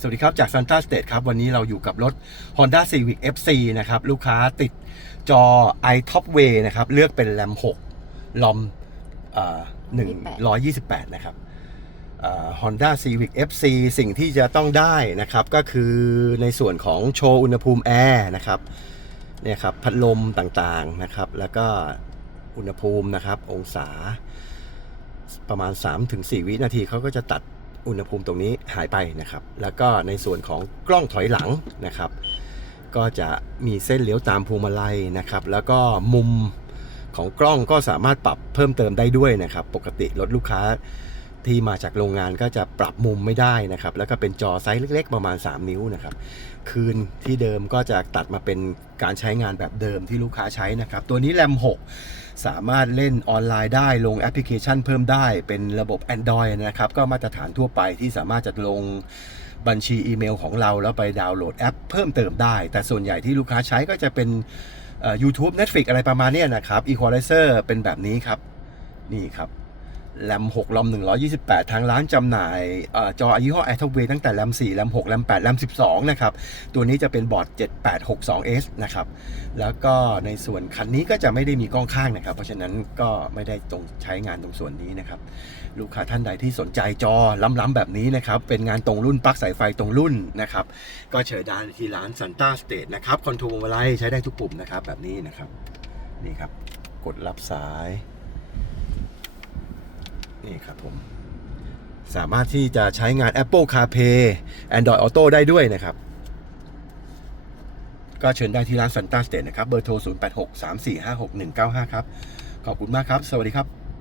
สวัสดีครับ จาก Santa State ครับ วันนี้เราอยู่กับรถ Honda Civic FC นะครับ ลูกค้าติดจอ iTop Way นะครับ เลือกเป็นแรม6ลอมเอ่อ128นะครับเอ่อ Honda Civic FC สิ่งที่จะต้องได้นะครับ ก็คือในส่วนของโชว์อุณหภูมิแอร์นะครับเนี่ยครับพัดลมต่างๆนะครับ แล้วก็อุณหภูมินะครับ องศาประมาณ 3-4 วินาทีเขาก็จะตัด อุณหภูมิตรงนี้หายไปนะครับ แล้วก็ในส่วนของกล้องถอยหลังนะครับ ก็จะมีเส้นเลี้ยวตามพวงมาลัยนะครับ แล้วก็มุมของกล้องก็สามารถปรับเพิ่มเติมได้ด้วยนะครับ ปกติรถลูกค้า ที่มาจากโรงงานก็จะปรับมุมไม่ได้นะครับ แล้วก็เป็นจอไซส์เล็ก ๆ ประมาณ 3 นิ้วนะครับ คืนที่เดิมก็จะตัดมาเป็นการใช้งานแบบเดิมที่ลูกค้าใช้นะครับ ตัวนี้แรม6 สามารถเล่นออนไลน์ได้ลงแอปพลิเคชันเพิ่มได้เป็นระบบ Android นะครับ ก็มาตรฐานทั่วไปที่สามารถจะลงบัญชีอีเมลของเราแล้วไปดาวน์โหลดแอปเพิ่มเติมได้ แต่ส่วนใหญ่ที่ลูกค้าใช้ก็จะเป็น YouTube Netflix อะไรประมาณนี้นะครับ Equalizer เป็นแบบนี้ครับ นี่ครับ แรม6ลอม128 ทางร้านจำหน่ายเออจอยี่ห้อ a i r t o w a y ตั้งแต่แรม4แรม6แรม8แรม12 นะครับ ตัวนี้จะเป็นบอร์ด 7862S นะครับ แล้วก็ในส่วนคันนี้ก็จะไม่ได้มีกล้องข้างนะครับ เพราะฉะนั้นก็ไม่ได้ตรงใช้งานตรงส่วนนี้นะครับ ลูกค้าท่านใดที่สนใจจอล้ำๆแบบนี้นะครับ เป็นงานตรงรุ่นปลั๊กสายไฟตรงรุ่นนะครับ ก็เชิญได้ที่ร้าน Santa State นะครับคอนโทรลอะไรใช้ได้ทุกปุ่มนะครับแบบนี้นะครับนี่ครับกดรับสาย นี่ครับผม สามารถที่จะใช้งาน Apple CarPlay Android Auto ได้ด้วยนะครับ ก็เชิญได้ที่ร้าน Santa State นะครับ เบอร์โทร 0863456195 ครับ ขอบคุณมากครับ สวัสดีครับ